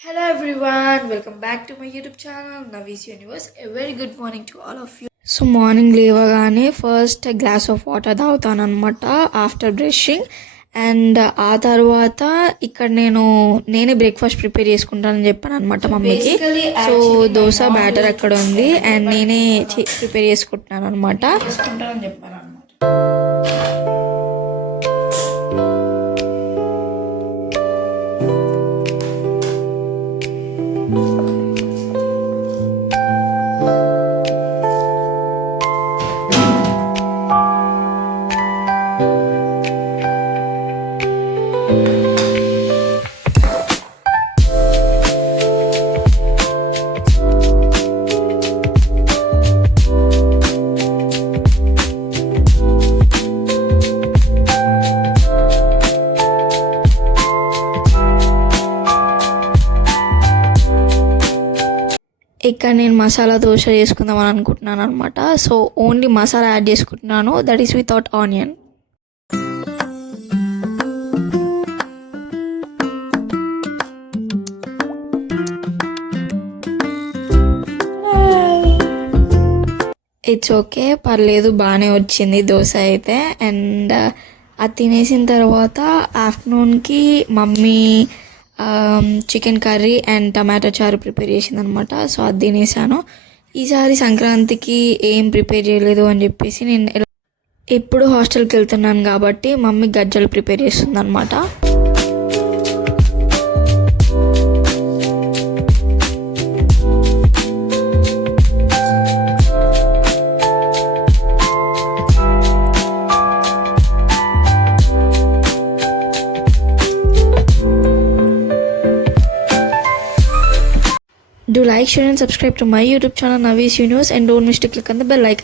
Hello everyone, welcome back to my YouTube channel Navi's Universe. A very good morning to all of you. So morning లేవగానే first glass of water తాగుతాను అనమాట after brushing. And ఆ తర్వాత ఇక్కడ నేనే breakfast prepare చేసుకుంటానని చెప్పాను అనమాట మమ్మీకి. సో దోశ బ్యాటర్ అక్కడ ఉంది అండ్ నేనే ప్రిపేర్ చేసుకుంటున్నాను అనమాట. చెప్పాను అనమాట. ఇక్కడ నేను మసాలా దోశ చేసుకుందామని అనుకుంటున్నాను అనమాట. సో ఓన్లీ మసాలా యాడ్ చేసుకుంటున్నాను, that is without onion. It's okay, పర్లేదు, బాగానే వచ్చింది దోశ అయితే. అండ్ అది తినేసిన తర్వాత ఆఫ్టర్నూన్కి mummy chicken curry and tomato చారు ప్రిపేర్ చేసిందనమాట. సో అది తినేసాను. ఈసారి సంక్రాంతికి ఏం ప్రిపేర్ చేయలేదు అని చెప్పేసి నేను ఎప్పుడు హాస్టల్కి వెళ్తున్నాను కాబట్టి మమ్మీ గజ్జలు ప్రిపేర్ చేస్తుంది అనమాట. Do like, share and subscribe to my YouTube channel Navi's Universe and don't miss to click on the bell icon.